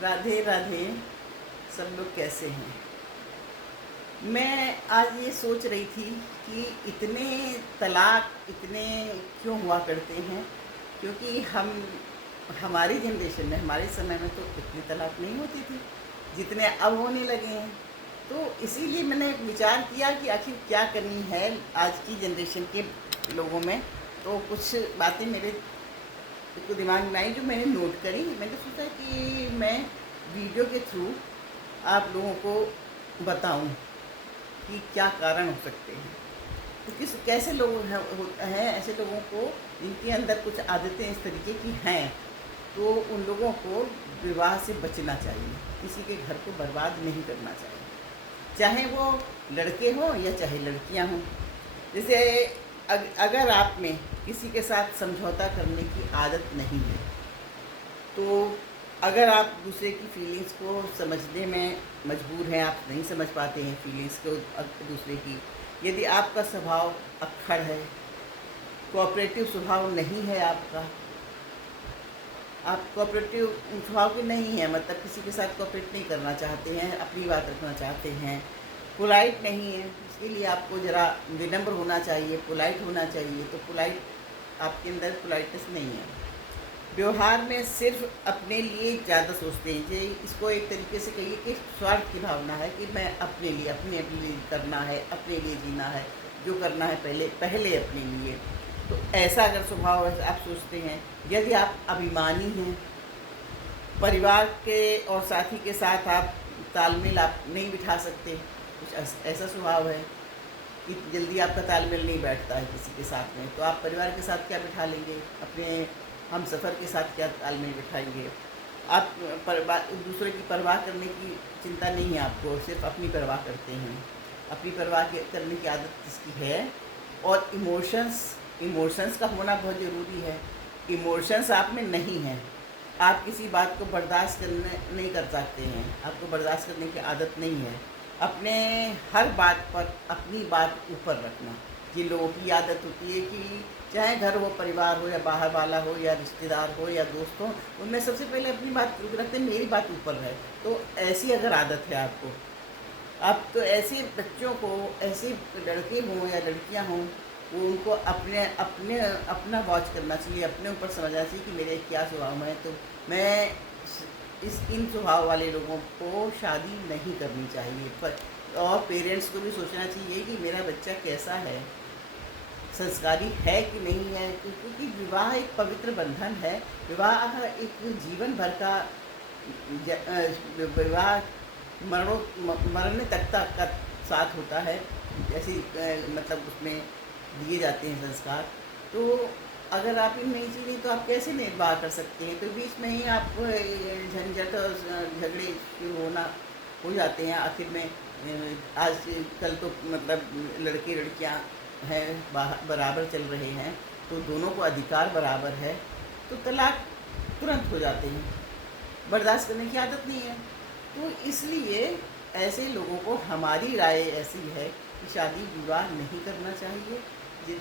राधे राधे। सब लोग कैसे हैं? मैं आज ये सोच रही थी कि इतने तलाक इतने क्यों हुआ करते हैं। क्योंकि हमारी जनरेशन में, हमारे समय में तो इतनी तलाक नहीं होती थी जितने अब होने लगे हैं। तो इसीलिए मैंने विचार किया कि आखिर क्या करनी है आज की जनरेशन के लोगों में। तो कुछ बातें मेरे को दिमाग में आई जो मैंने नोट करी। मैंने सोचा कि मैं वीडियो के थ्रू आप लोगों को बताऊं कि क्या कारण हो सकते हैं। तो कैसे लोग हैं ऐसे लोगों को जिनके अंदर कुछ आदतें इस तरीके की हैं, तो उन लोगों को विवाह से बचना चाहिए। किसी के घर को बर्बाद नहीं करना चाहिए, चाहे वो लड़के हों या चाहे लड़कियां हों। जैसे अगर आप में किसी के साथ समझौता करने की आदत नहीं है, तो अगर आप दूसरे की फीलिंग्स को समझने में मजबूर हैं, आप नहीं समझ पाते हैं फीलिंग्स को दूसरे की, यदि आपका स्वभाव अक्खड़ है, कोऑपरेटिव स्वभाव नहीं है आपका, आप कोऑपरेटिव स्वभाव के नहीं हैं, मतलब किसी के साथ कोऑपरेट नहीं करना चाहते हैं, अपनी बात रखना चाहते हैं, पोलाइट नहीं है, इसके लिए आपको ज़रा विनम्र होना चाहिए, पोलाइट होना चाहिए। तो पोलाइट आपके अंदर पोलाइटनेस नहीं है। व्यवहार में सिर्फ अपने लिए ज़्यादा सोचते हैं। जी, इसको एक तरीके से कहिए कि स्वार्थ की भावना है कि मैं अपने लिए करना है, अपने लिए जीना है, जो करना है पहले पहले अपने लिए। तो ऐसा अगर स्वभाव आप सोचते हैं, यदि आप अभिमानी हैं, परिवार के और साथी के साथ आप तालमेल आप नहीं बिठा सकते, कुछ ऐसा स्वभाव है कि जल्दी आपका तालमेल नहीं बैठता है किसी के साथ में, तो आप परिवार के साथ क्या बिठा लेंगे, अपने हम सफ़र के साथ क्या तालमेल बिठाएंगे। आप दूसरे की परवाह करने की चिंता नहीं है आपको, सिर्फ अपनी परवाह करते हैं। अपनी परवाह करने की आदत जिसकी है, और इमोशंस का होना बहुत ज़रूरी है। इमोशंस आप में नहीं है, आप किसी बात को बर्दाश्त करने नहीं कर सकते हैं, आपको बर्दाश्त करने की आदत नहीं है। अपने हर बात पर अपनी बात ऊपर रखना। जिन लोगों की आदत होती है कि चाहे घर हो, परिवार हो, या बाहर वाला हो, या रिश्तेदार हो, या दोस्त हो, उनमें सबसे पहले अपनी बात रखते हैं, मेरी बात ऊपर है। तो ऐसी अगर आदत है आपको, आप तो ऐसे बच्चों को, ऐसे लड़के हों या लड़कियां हों, वो उनको अपने अपने अपना वॉच करना चाहिए, अपने ऊपर समझना चाहिए कि मेरे क्या स्वभाव है। तो मैं इन स्वभाव वाले लोगों को शादी नहीं करनी चाहिए। पर और पेरेंट्स को भी सोचना चाहिए कि मेरा बच्चा कैसा है, संस्कारी है कि नहीं है। क्योंकि विवाह एक पवित्र बंधन है। विवाह एक जीवन भर का विवाह मरने तक का साथ होता है। जैसे मतलब उसमें दिए जाते हैं संस्कार। तो अगर आप इन नहीं चीज़ें, तो आप कैसे निर्वाह कर सकते हैं। तो बीच में ही आप झंझट और झगड़े शुरू हो जाते हैं। आखिर में आज कल तो मतलब लड़के लड़कियां हैं, बराबर चल रहे हैं, तो दोनों को अधिकार बराबर है, तो तलाक तुरंत हो जाते हैं। बर्दाश्त करने की आदत नहीं है। तो इसलिए ऐसे लोगों को हमारी राय ऐसी है कि शादी विवाह नहीं करना चाहिए,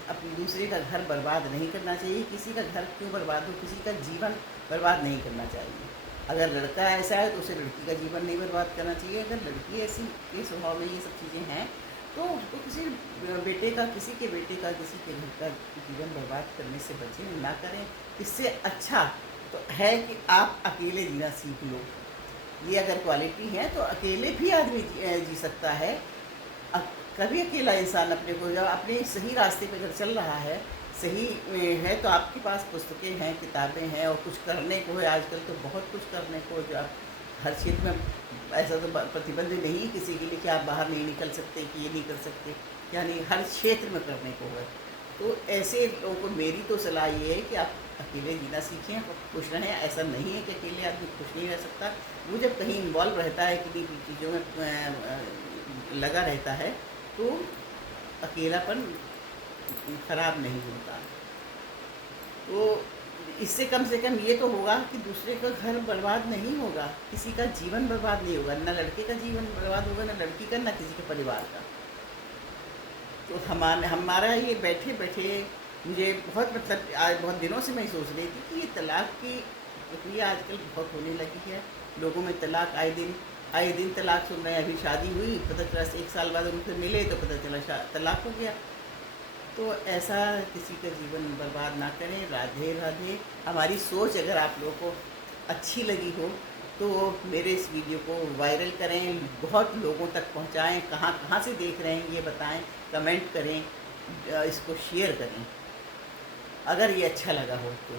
अपने दूसरे का घर बर्बाद नहीं करना चाहिए। किसी का घर क्यों बर्बाद हो, किसी का जीवन बर्बाद नहीं करना चाहिए। अगर लड़का ऐसा है तो उसे लड़की का जीवन नहीं बर्बाद करना चाहिए। अगर लड़की ऐसी के स्वभाव में ये सब चीज़ें हैं, तो उसको किसी के बेटे का, किसी के घर का जीवन बर्बाद करने से बचें, ना करें। इससे अच्छा तो है कि आप अकेले जीना सीख लो। ये अगर क्वालिटी है तो अकेले भी आदमी जी सकता है। कभी अकेला इंसान अपने को, जब अपने सही रास्ते पे अगर चल रहा है, सही है, तो आपके पास पुस्तकें हैं, किताबें हैं, और कुछ करने को है। आजकल तो बहुत कुछ करने को, जो आप हर क्षेत्र में ऐसा तो प्रतिबंध नहीं है किसी के लिए कि आप बाहर नहीं निकल सकते, कि ये नहीं कर सकते, यानी हर क्षेत्र में करने को है। तो ऐसे लोगों को मेरी तो सलाह ये है कि आप अकेले जीना सीखें और खुश रहें। ऐसा नहीं है कि अकेले आदमी खुश नहीं रह सकता। वो जब कहीं इन्वॉल्व रहता है, किसी चीज़ों में लगा रहता है, तो अकेलापन खराब नहीं होता। तो इससे कम से कम ये तो होगा कि दूसरे का घर बर्बाद नहीं होगा, किसी का जीवन बर्बाद नहीं होगा, ना लड़के का जीवन बर्बाद होगा, ना लड़की का, ना किसी के परिवार का। तो हमारा ये बैठे बैठे मुझे बहुत, मतलब आज बहुत दिनों से मैं सोच रही थी कि ये तलाक की प्रक्रिया आजकल बहुत होने लगी है। लोगों में तलाक आए दिन तलाक सुन रहे हैं। अभी शादी हुई, पता चला 1 साल बाद उनसे मिले तो पता चला तलाक हो गया। तो ऐसा किसी का जीवन बर्बाद ना करें। राधे राधे। हमारी सोच अगर आप लोगों को अच्छी लगी हो तो मेरे इस वीडियो को वायरल करें, बहुत लोगों तक पहुंचाएं। कहाँ कहाँ से देख रहे हैं ये बताएं, कमेंट करें, इसको शेयर करें अगर ये अच्छा लगा हो तो।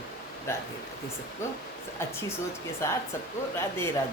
राधे राधे सबको, अच्छी सोच के साथ सबको राधे राधे।